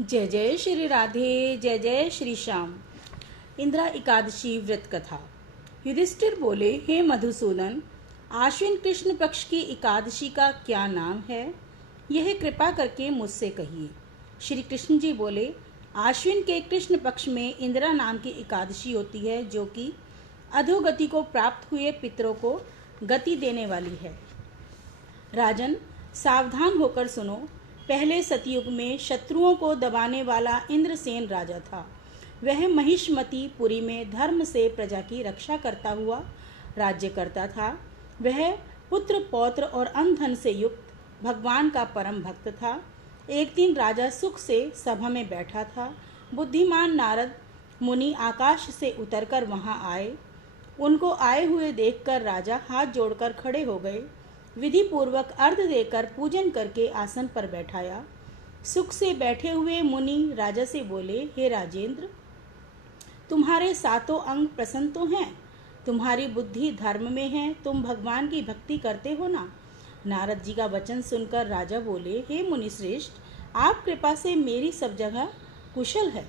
जय जय श्री राधे, जय जय श्री श्याम। इंदिरा एकादशी व्रत कथा। युधिष्ठिर बोले, हे मधुसूदन, आश्विन कृष्ण पक्ष की एकादशी का क्या नाम है? यह कृपा करके मुझसे कहिए। श्री कृष्ण जी बोले, आश्विन के कृष्ण पक्ष में इंदिरा नाम की एकादशी होती है, जो कि अधोगति को प्राप्त हुए पितरों को गति देने वाली है। राजन, सावधान होकर सुनो। पहले सतयुग में शत्रुओं को दबाने वाला इंद्रसेन राजा था। वह महिष्मती पुरी में धर्म से प्रजा की रक्षा करता हुआ राज्य करता था। वह पुत्र पौत्र और अनधन से युक्त भगवान का परम भक्त था। एक दिन राजा सुख से सभा में बैठा था। बुद्धिमान नारद मुनि आकाश से उतरकर वहां आए। उनको आए हुए देखकर राजा हाथ जोड़कर खड़े हो गए। विधि पूर्वक अर्घ देकर पूजन करके आसन पर बैठाया। सुख से बैठे हुए मुनि राजा से बोले, हे राजेंद्र, तुम्हारे सातों अंग प्रसन्न तो हैं, तुम्हारी बुद्धि धर्म में है, तुम भगवान की भक्ति करते हो ना? नारद जी का वचन सुनकर राजा बोले, हे मुनि श्रेष्ठ, आप कृपा से मेरी सब जगह कुशल है।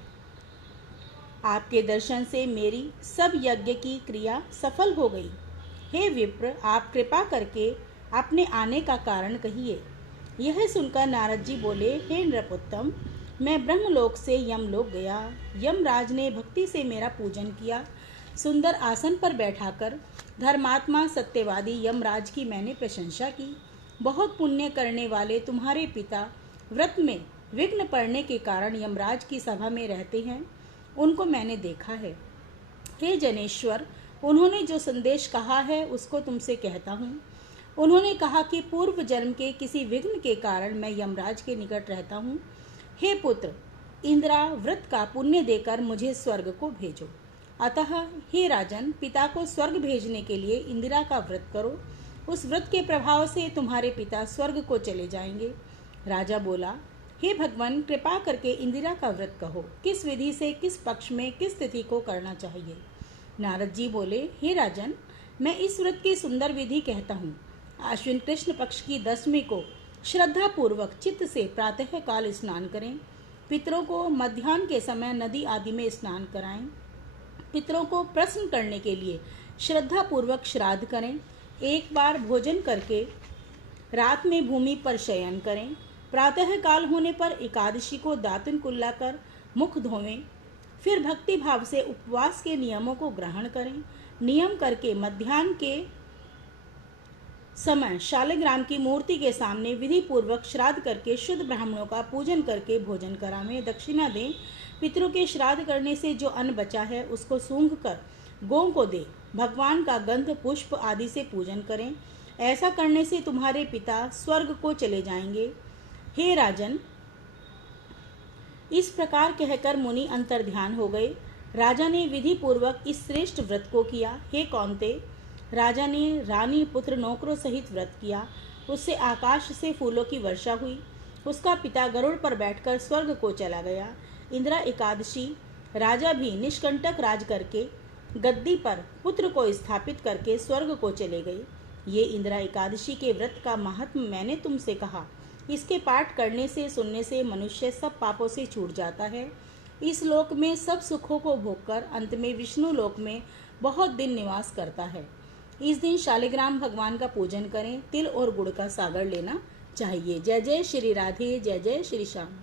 आपके दर्शन से मेरी सब यज्ञ की क्रिया सफल हो गई। हे विप्र, आप कृपा करके अपने आने का कारण कहिए। यह सुनकर नारद जी बोले, हे नृपोत्तम, मैं ब्रह्मलोक से यमलोक गया। यमराज ने भक्ति से मेरा पूजन किया। सुंदर आसन पर बैठाकर धर्मात्मा सत्यवादी यमराज की मैंने प्रशंसा की। बहुत पुण्य करने वाले तुम्हारे पिता व्रत में विघ्न पड़ने के कारण यमराज की सभा में रहते हैं, उनको मैंने देखा है। हे जनेश्वर, उन्होंने जो संदेश कहा है उसको तुमसे कहता हूँ। उन्होंने कहा कि पूर्व जन्म के किसी विघ्न के कारण मैं यमराज के निकट रहता हूँ। हे पुत्र, इंदिरा व्रत का पुण्य देकर मुझे स्वर्ग को भेजो। अतः हे राजन, पिता को स्वर्ग भेजने के लिए इंदिरा का व्रत करो। उस व्रत के प्रभाव से तुम्हारे पिता स्वर्ग को चले जाएंगे। राजा बोला, हे भगवान, कृपा करके इंदिरा का व्रत कहो। किस विधि से, किस पक्ष में, किस तिथि को करना चाहिए? नारद जी बोले, हे राजन, मैं इस व्रत की सुंदर विधि कहता हूँ। आश्विन कृष्ण पक्ष की दशमी को श्रद्धा पूर्वक चित्त से प्रातः काल स्नान करें। पितरों को मध्याह्न के समय नदी आदि में स्नान कराएं। पितरों को प्रसन्न करने के लिए श्रद्धा पूर्वक श्राद्ध करें। एक बार भोजन करके रात में भूमि पर शयन करें। प्रातः काल होने पर एकादशी को दातुन कुल्लाकर मुख धोवें। फिर भक्ति भाव से उपवास के नियमों को ग्रहण करें। नियम करके मध्याह्न के समय शालिग्राम की मूर्ति के सामने विधि पूर्वक श्राद्ध करके शुद्ध ब्राह्मणों का पूजन करके भोजन करावें, दक्षिणा दें। पितरों के श्राद्ध करने से जो अन्न बचा है उसको सूंघ कर गौ को दे। भगवान का गंध पुष्प आदि से पूजन करें। ऐसा करने से तुम्हारे पिता स्वर्ग को चले जाएंगे। हे राजन, इस प्रकार कहकर मुनि अंतर्ध्यान हो गए। राजा ने विधि पूर्वक इस श्रेष्ठ व्रत को किया। हे कौन्ते, राजा ने रानी पुत्र नौकरों सहित व्रत किया। उससे आकाश से फूलों की वर्षा हुई। उसका पिता गरुड़ पर बैठकर स्वर्ग को चला गया। इंदिरा एकादशी राजा भी निष्कंटक राज करके गद्दी पर पुत्र को स्थापित करके स्वर्ग को चले गए। ये इंदिरा एकादशी के व्रत का महात्म्य मैंने तुमसे कहा। इसके पाठ करने से, सुनने से मनुष्य सब पापों से छूट जाता है। इस लोक में सब सुखों को भोगकर अंत में विष्णु लोक में बहुत दिन निवास करता है। इस दिन शालिग्राम भगवान का पूजन करें। तिल और गुड़ का सागर लेना चाहिए। जय जय श्री राधे, जय जय श्री श्याम।